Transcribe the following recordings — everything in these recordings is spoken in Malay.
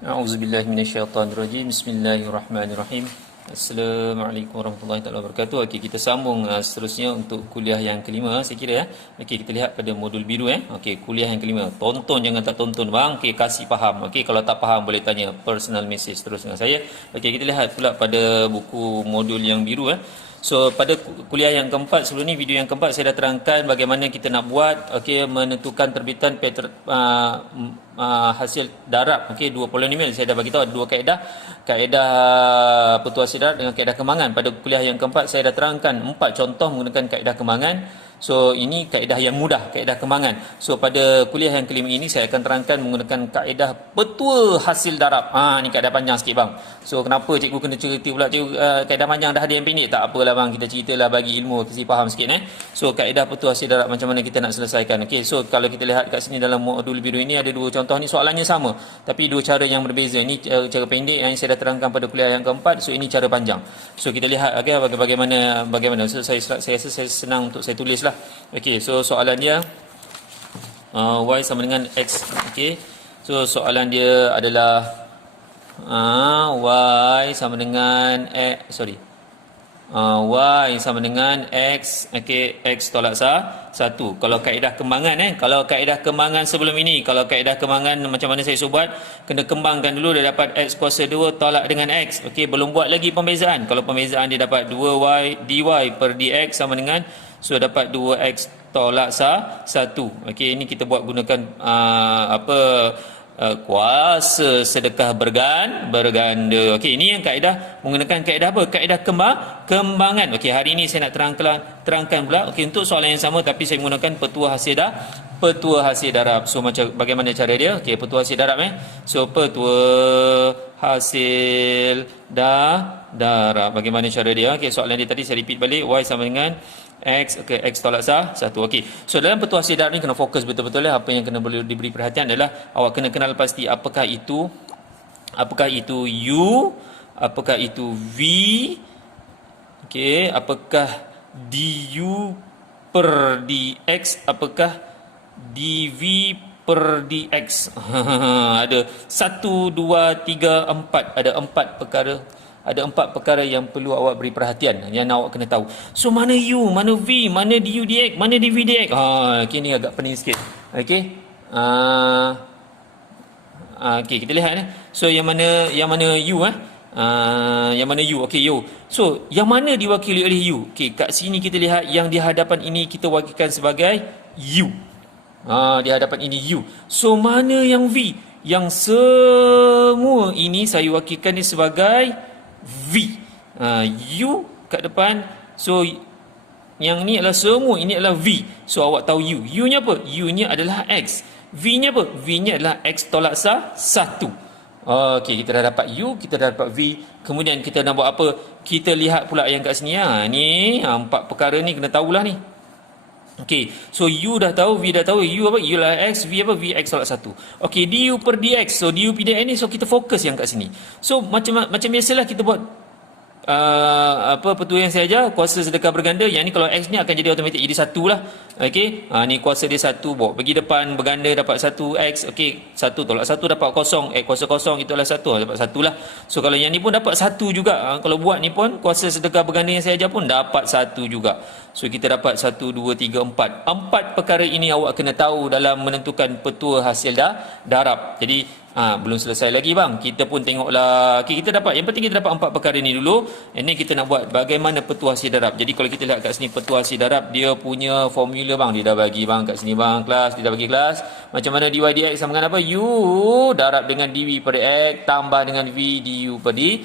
A'udzubillahi minasyaitonirrajim. Bismillahirrahmanirrahim. Assalamualaikum warahmatullahi taala wabarakatuh. Okey, kita sambung seterusnya untuk kuliah yang kelima saya kira ya. Okey, kita lihat pada modul biru Okey, kuliah yang kelima. Tonton jangan tak tonton bang. Okey, kasih faham. Okey, kalau tak faham boleh tanya personal message terus dengan saya. Okey, kita lihat pula pada buku modul yang biru So pada kuliah yang keempat, sebelum ni video yang keempat saya dah terangkan bagaimana kita nak buat menentukan terbitan hasil darab dua polinomial. Saya dah bagi tahu ada dua kaedah pertuasi darab dengan kaedah kemangan. Pada kuliah yang keempat saya dah terangkan 4 contoh menggunakan kaedah kemangan. So ini kaedah yang mudah, kaedah kemangan. So pada kuliah yang kelima ini saya akan terangkan menggunakan kaedah petua hasil darab. Ni kaedah panjang sikit bang. So kenapa cikgu kena cerita pula cikgu kaedah panjang, dah ada yang pendek? Tak apalah bang, kita ceritalah bagi ilmu, kasi faham sikit So kaedah petua hasil darab macam mana kita nak selesaikan. Okey, so kalau kita lihat kat sini dalam modul biru ini ada dua contoh ni, soalannya sama tapi dua cara yang berbeza. Ini cara pendek yang saya dah terangkan pada kuliah yang keempat. So ini cara panjang. So kita lihat bagaimana. So saya rasa saya senang untuk saya tulis lah. Okey, so soalan dia y sama dengan x. Okey, so soalan dia adalah y sama dengan y sama dengan x. Okey, x tolak 1. Kalau kaedah kembangan sebelum ini, kalau kaedah kembangan macam mana saya suruh buat, kena kembangkan dulu, dia dapat x kuasa 2 tolak dengan x. Okey, belum buat lagi pembezaan. Kalau pembezaan dia dapat 2y dy per dx sama dengan, so dapat 2x tolak 1. Okey, ini kita buat gunakan kuasa sedekah berganda. Okey, ini yang kaedah menggunakan kaedah apa? Kaedah kembangan. Okey, hari ini saya nak terangkan pula okey untuk soalan yang sama tapi saya menggunakan petua hasil darab. So macam bagaimana cara dia? Okey, petua hasil darab So petua hasil darab. Bagaimana cara dia? Okey, soalan dia tadi saya repeat balik, y sama dengan x. Okey, x tolak 1. Okey, so dalam petua hasil darab ni kena fokus betul-betul Apa yang kena boleh diberi perhatian adalah awak kena kenal pasti apakah itu u, apakah itu v. Okey, apakah du per dx, apakah dv per dx. Ada 1, 2, 3, 4. Ada 4 perkara yang perlu awak beri perhatian, yang awak kena tahu. So mana u, mana v, mana du dx, mana dv dx. Okey, ni agak pening sikit. Okey. Okey, kita lihat So yang mana u yang mana u? Okey, u. So yang mana diwakili oleh u? Okey, kat sini kita lihat yang di hadapan ini kita wakilkan sebagai u. Di hadapan ini u. So mana yang v? Yang semua ini saya wakilkan ni sebagai v. U kat depan. So yang ni adalah semua, ini adalah v. So awak tahu u. U nya apa? U nya adalah x. V nya apa? V nya adalah x tolak 1. Okey, kita dah dapat u, kita dah dapat v. Kemudian kita nak buat apa? Kita lihat pula yang kat sini. Ni 4 perkara ni kena tahulah ni. Okey, so u dah tahu, v dah tahu. U apa? U lah x, v apa? V x tolak 1. Okey, du per dx. So du per dx ni, so kita fokus yang kat sini. So macam biasalah kita buat petua yang saya ajar, kuasa sedekah berganda. Yang ni kalau x ni akan jadi automatik jadi 1 lah. Okey, ni kuasa dia 1, bawa pergi depan berganda dapat 1x. Okey, 1 tolak 1 dapat 0. Kuasa 0 itu adalah 1, dapat 1 lah. So kalau yang ni pun dapat 1 juga. Kalau buat ni pun kuasa sedekah berganda yang saya ajar pun dapat 1 juga. So kita dapat 1, 2, 3, 4. 4 perkara ini awak kena tahu dalam menentukan petua hasil darab. Jadi belum selesai lagi bang. Kita pun tengoklah. Okay, kita dapat, yang penting kita dapat 4 perkara ni dulu. Ini kita nak buat bagaimana petua hasil darab. Jadi kalau kita lihat kat sini petua hasil darab, dia punya formula bang, dia dah bagi bang kat sini bang, dia dah bagi kelas. Macam mana dy dx sama dengan apa? U darab dengan dv per dx tambah dengan v du per dx.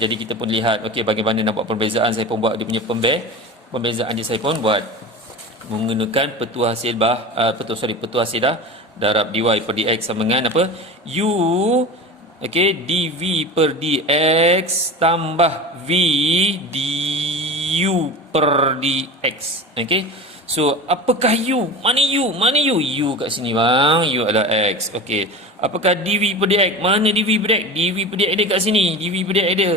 Jadi kita pun lihat okey bagaimana nak buat perbezaan. Saya pun buat dia punya pembezaan je, saya pun buat menggunakan petua hasil petua hasil darab dy per dx sama dengan apa? U okey dv per dx tambah v du per dx. Okey, so apakah u? Mana u? U kat sini bang, u adalah x. Okey, apakah dv per dx? Mana dv per dx? Dv per dx dia kat sini, dv per dx dia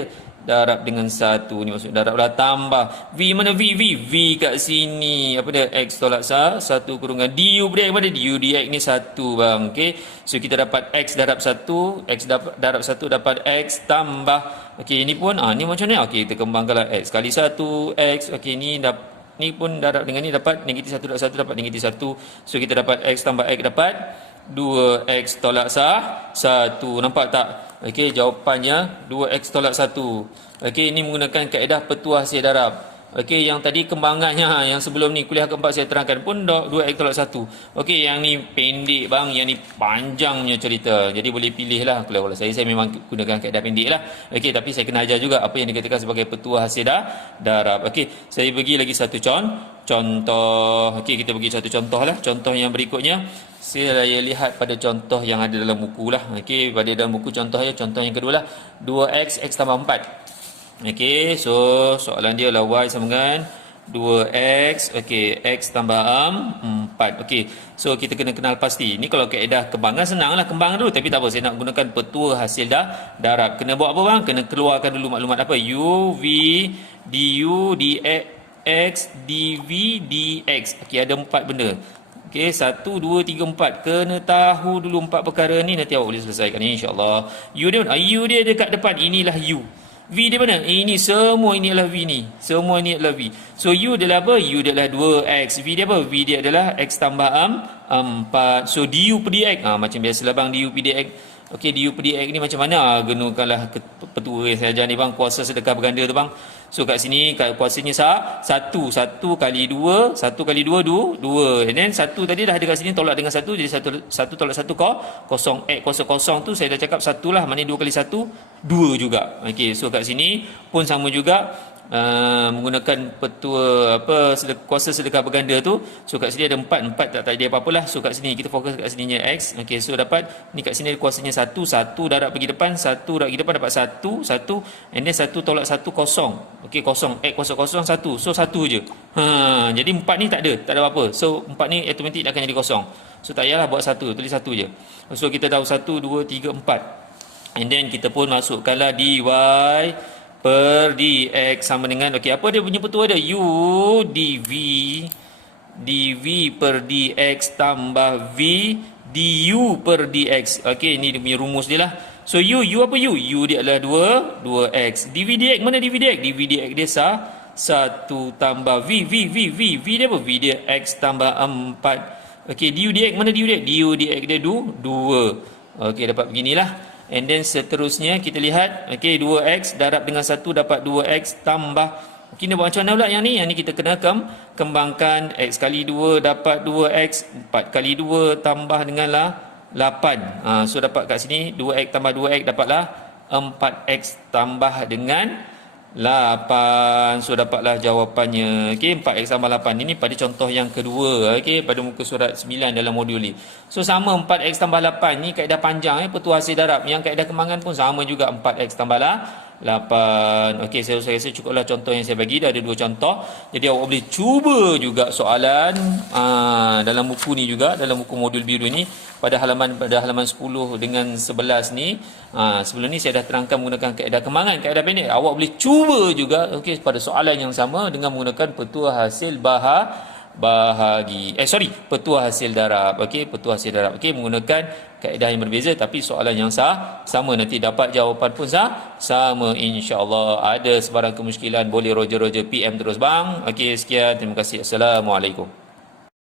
darab dengan 1. Ni maksud darab lah, tambah. V mana V? V kat sini. Apa dia? X tolak 1 kurungan du per dx mana? Du dx ni 1 bang. Okey. So kita dapat X darab 1. X darab 1 dapat X tambah. Okey, ini pun ni macam ni. Okey, kita kembangkanlah X kali 1 X. Okey, ni pun darab dengan ni dapat negatif 1 darab 1 dapat negatif 1. So kita dapat X tambah X dapat 2x tolak 1. Nampak tak? Okey, jawapannya 2x tolak 1. Okey, ini menggunakan kaedah petua hasil darab. Okey, yang tadi kembangannya, yang sebelum ni kuliah keempat saya terangkan pun 2x tolak 1. Okey, yang ni pendek bang, yang ni panjangnya cerita. Jadi boleh pilih lah. Kalau saya memang gunakan kaedah pendek lah. Okey, tapi saya kena ajar juga apa yang dikatakan sebagai petua hasil darab. Okey, saya bagi lagi satu contoh. Okey, kita bagi satu contoh lah. Contoh yang berikutnya, saya lihat pada contoh yang ada dalam buku lah. Okey, pada dalam buku contohnya, contoh yang kedua lah, 2x, x tambah 4. Okey, so soalan dia lah y sama dengan 2x, okey, x tambah 4. Okey, so kita kena kenal pasti. Ni kalau kaedah kembangan senang lah, kembang dulu. Tapi tak apa, saya nak gunakan petua hasil darab. Kena buat apa bang? Kena keluarkan dulu maklumat apa? U, V, du, dx, dv, dx. Okey, ada 4 benda. Okey, 1, 2, 3, 4. Kena tahu dulu 4 perkara ni, nanti awak boleh selesaikan ni insya-Allah. U dia dekat depan, inilah U. V dia mana? Ini semua ini adalah V ni. Semua ini adalah V. So U adalah apa? U adalah 2x. V dia apa? V dia adalah x tambah 4. So du per dx. Macam biasalah bang, du per dx. Okey, du per dx ni macam mana? Gunakanlah petua yang saya ajar ni bang, kuasa sedekah berganda tu bang. So kat sini kuasanya 1 kali 2, 1 kali 2 2. And then 1 tadi dah ada kat sini, tolak dengan 1 jadi 1 tolak 1 kosong. Kosong tu saya dah cakap 1 lah, maknanya 2 kali 1 2 juga. Okey, so kat sini pun sama juga. Menggunakan petua kuasa sedekah berganda tu. So kat sini ada 4 tak ada apa-apalah. So kat sini kita fokus kat sininya x. Okey, so dapat ni kat sini kuasanya 1 darab pergi depan, 1 darab pergi depan dapat 1 and then 1 tolak 1 kosong. Okey, kosong, x kosong 1. So 1 je. Jadi 4 ni tak ada apa-apa. So 4 ni automatik akan jadi kosong. So tak payahlah buat 1, tulis 1 je. So kita tahu 1 2 3 4. And then kita pun masukkanlah dy per dx sama dengan, okey, apa dia punya petua dia? U dv per dx tambah v du per dx. Okey, ini dia punya rumus dia lah. So u apa u? U dia adalah 2x. dv dx mana dv dx? dv dx dia 1 tambah v dia apa? V dia x tambah 4. Okey, du dx mana du dx? Du dx dia 2. Okey, dapat beginilah. And then seterusnya kita lihat, okey, 2x darab dengan 1 dapat 2x tambah. Okey, nak buat macam mana pula yang ni? Yang ni kita kena kembangkan. X kali 2 dapat 2x, 4 kali 2 tambah denganlah 8. So dapat kat sini 2x tambah 2x dapatlah 4x tambah dengan 8. So dapatlah jawapannya. Okey, 4x tambah 8. Ini pada contoh yang kedua, okey, pada muka surat 9 dalam modul ni. So sama 4x tambah 8 ni kaedah panjang, petua hasil darab. Yang kaedah kembangan pun sama juga, 4x tambah 8. Okey, saya rasa cukuplah contoh yang saya bagi. Dah ada 2 contoh. Jadi awak boleh cuba juga soalan dalam buku ni juga, dalam buku modul biru ni pada halaman 10 dengan 11 ni. Sebelum ni saya dah terangkan menggunakan kaedah kembangan, kaedah pendek. Awak boleh cuba juga, okey, pada soalan yang sama dengan menggunakan petua hasil petua hasil darab. Okey, petua hasil darab. Okey, menggunakan kaedah yang berbeza tapi soalan yang sama, nanti dapat jawapan pun sama insya-Allah. Ada sebarang kemusykilan boleh roger PM terus bang. Okey, sekian, terima kasih. Assalamualaikum.